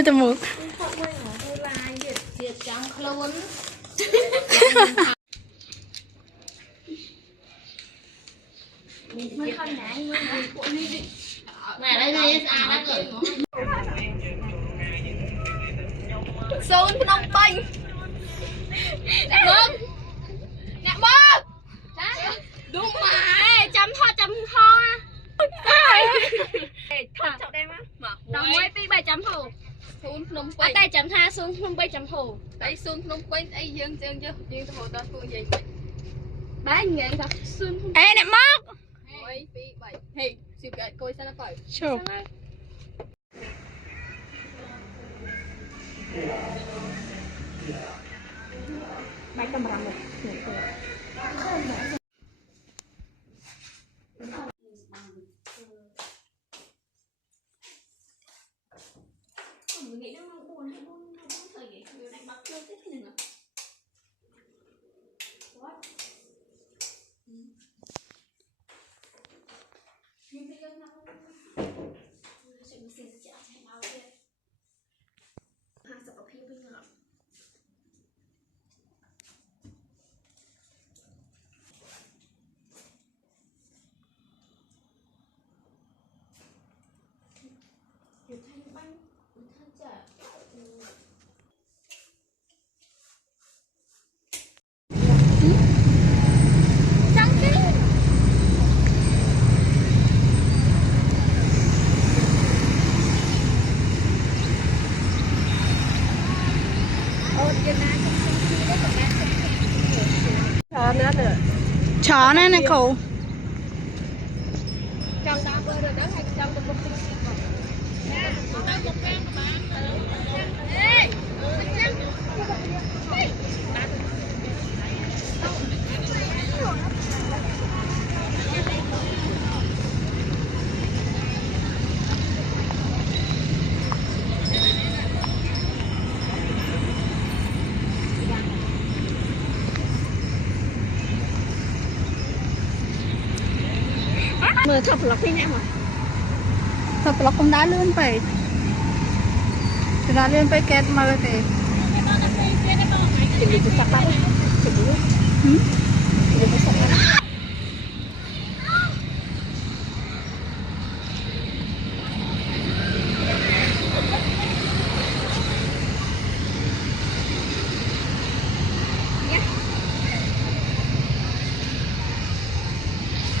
mới tầm một mẹ đây này đang gửi Sơn Phnom Penh vâng nè bơ đúng mà chấm ho thật chậu đem á đồng mấy pi 300 hồ Sơn Phnom Penh tay chấm tha Sơn Phnom Penh chấm hồ đấy Sơn Phnom Penh ấy dương hồ đó phương gì bá nghề thật Sơn ê nè móc mấy pi 7 hey siêu cái coi sao nó phải chụp máy camera một nghĩ nó buồn hay buồn thời gian người đánh bắt chưa thích gì nữa what nhưng bây giờ nó sẽ bị xin trả hay nào kia hàng sập ở phía bên ngoài thanh bánh thanh chả trắng cái chó này này cậu trong đó bơi rồi đó hay trong một tinh mưa thập lộc thế nào mà thật là không đá lươn phải đá lươn phải kẹt mà thì thì mình sắp bắt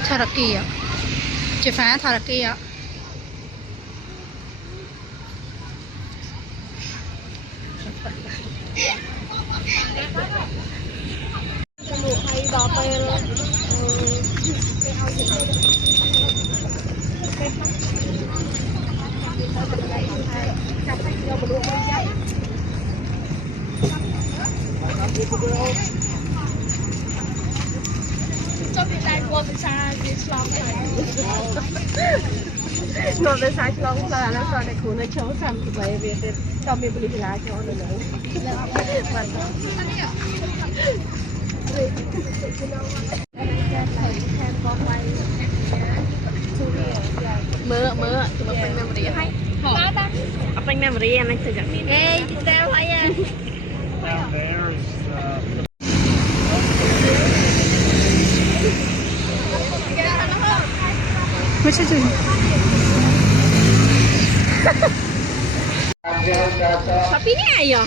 thà đặc kỳ ạ chỉ phá thà đặc kỳ ạ hay đò tê cho việc này qua bên xa đi slong này ngồi bên xa slong là nó còn để khu nó chấu xăm thì vậy việc cho mình beli lá cho nó nữa mơ tụi mình bên memory hay ở bên memory anh sẽ dẫn đi ê chúng ta thấy à mới chơi gì tapi ni ayo.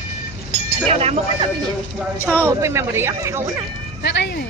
Dia dah mau kata ni. cho Bên memory á hay ổn này. đây này